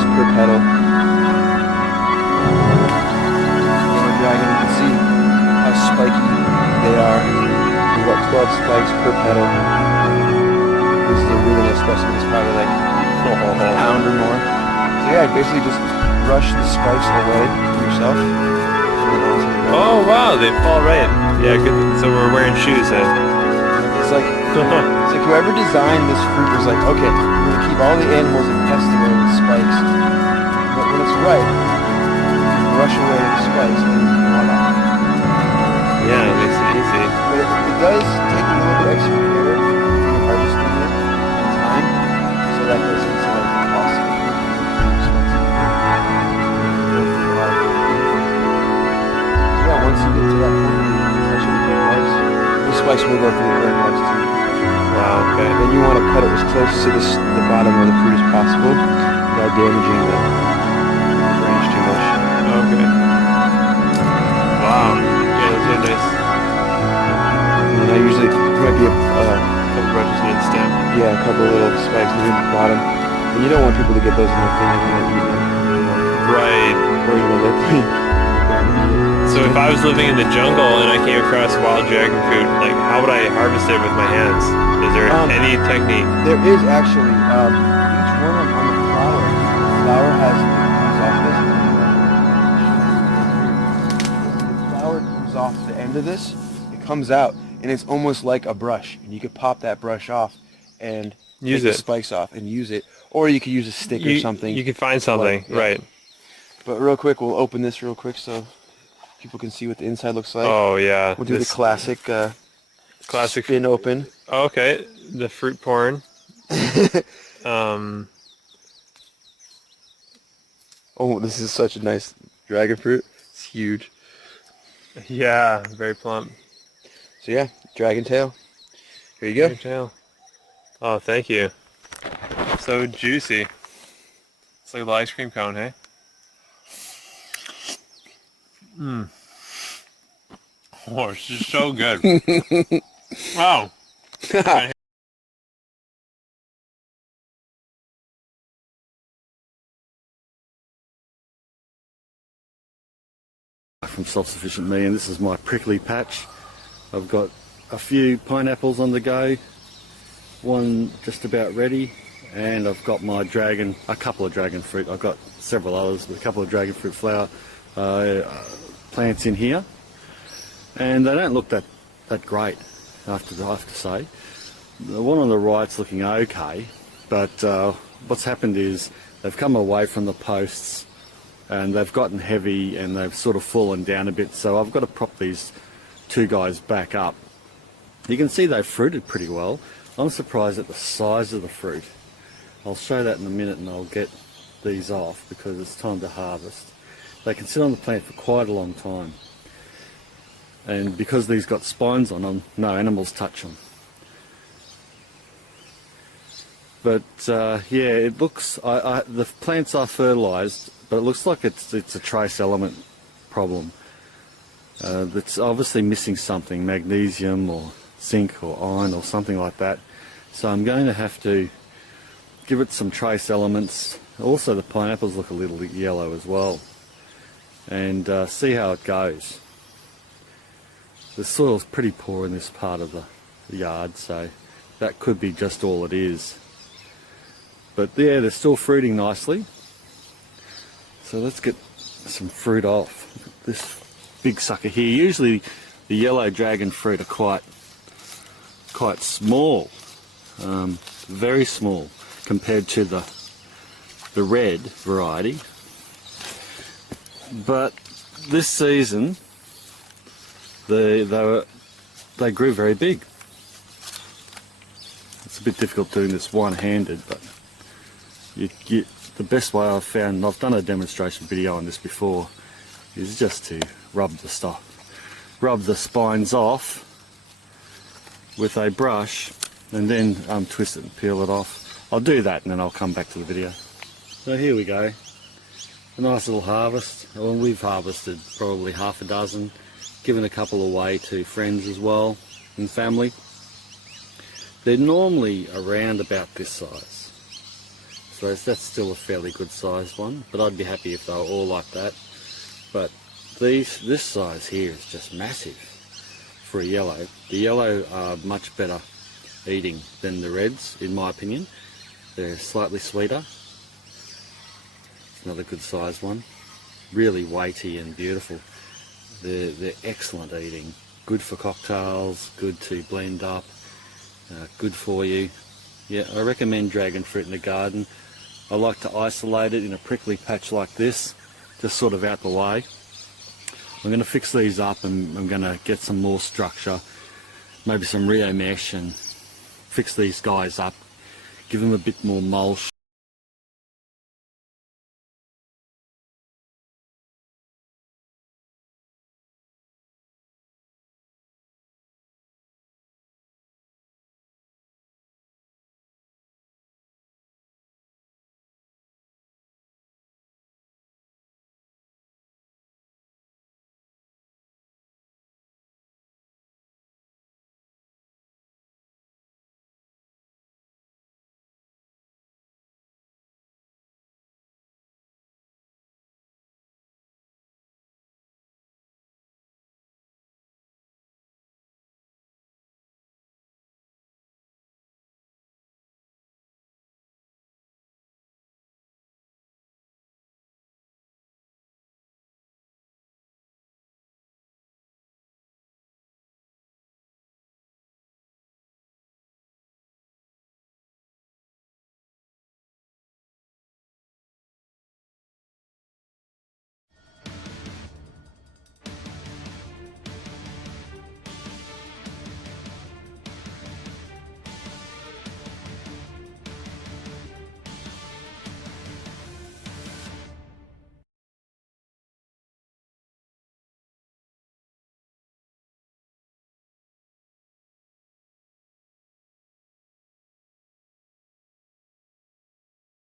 spikes per petal. And dragon, you can see how spiky they are. There's about 12 spikes per petal. This is a really nice specimen. It's probably like a pound or more. So yeah, basically just brush the spikes away from yourself. Oh wow, they fall right. Yeah, good. So we're wearing shoes then. It's like whoever designed this fruit was like, okay, we're gonna keep all the animals and pests away with spikes. But when it's right, you brush away the spikes and voila. Yeah, it makes it easy. But it does take a little bit extra care when you're harvesting it and time, so that goes into like the cost of it. Yeah, once you get to that point, touch it with your gloves. The spikes will go through your gloves too. Wow, okay. Then you want to cut it as close to the bottom of the fruit as possible without damaging the branch too much. Okay. Wow. Yeah, those are nice. And then I usually, there might be a couple branches near the stem. Yeah, a couple little spikes near the bottom. And you don't want people to get those in their fingers when they eat them. Right. Or you want to eat it. So if I was living in the jungle and I came across wild dragon fruit, like how would I harvest it with my hands? Is there any technique? There is actually. Each one on the flower. The flower has the flower comes off the end of this. It comes out and it's almost like a brush, and you could pop that brush off and use take the spikes off and use it, or you could use a stick or something. You could find something, yeah. Right? But real quick, we'll open this real quick so people can see what the inside looks like. Oh yeah. We'll do the classic spin open. Oh, okay, the fruit porn. Oh, this is such a nice dragon fruit. It's huge. Yeah, very plump. So yeah, dragon tail. Here you go. Dragon tail. Oh, thank you. So juicy. It's like a little ice cream cone, hey? Mmm. Oh, it's just so good. Wow. From Self-Sufficient Me, and this is my prickly patch. I've got a few pineapples on the go, one just about ready, and I've got my a couple of dragon fruit. I've got several others with a couple of dragon fruit flower plants in here, and they don't look that great, I have to say. The one on the right's looking okay, but what's happened is they've come away from the posts and they've gotten heavy and they've sort of fallen down a bit, so I've got to prop these two guys back up. You can see they've fruited pretty well. I'm surprised at the size of the fruit. I'll show that in a minute and I'll get these off because it's time to harvest. They can sit on the plant for quite a long time, and because these got spines on them, no animals touch them. But yeah, it looks, the plants are fertilised, but it looks like it's a trace element problem. That's obviously missing something, magnesium or zinc or iron or something like that. So I'm going to have to give it some trace elements. Also the pineapples look a little yellow as well. And see how it goes. The soil's pretty poor in this part of the yard, so that could be just all it is. But yeah, they're still fruiting nicely. So let's get some fruit off. This big sucker here. Usually the yellow dragon fruit are quite small, very small compared to the red variety. But this season they grew very big. It's a bit difficult doing this one-handed, but the best way I've found, and I've done a demonstration video on this before, is just to rub the spines off with a brush and then twist it and peel it off. I'll do that and then I'll come back to the video. So here we go. A nice little harvest. Well, we've harvested probably half a dozen, given a couple away to friends as well and family. They're normally around about this size. So that's still a fairly good sized one, but I'd be happy if they were all like that. But this size here is just massive for a yellow. The yellow are much better eating than the reds, in my opinion. They're slightly sweeter. It's another good sized one. Really weighty and beautiful. They're excellent eating. Good for cocktails, good to blend up, good for you. Yeah, I recommend dragon fruit in the garden. I like to isolate it in a prickly patch like this, just sort of out the way. I'm going to fix these up and I'm going to get some more structure, maybe some Rio mesh, and fix these guys up, give them a bit more mulch.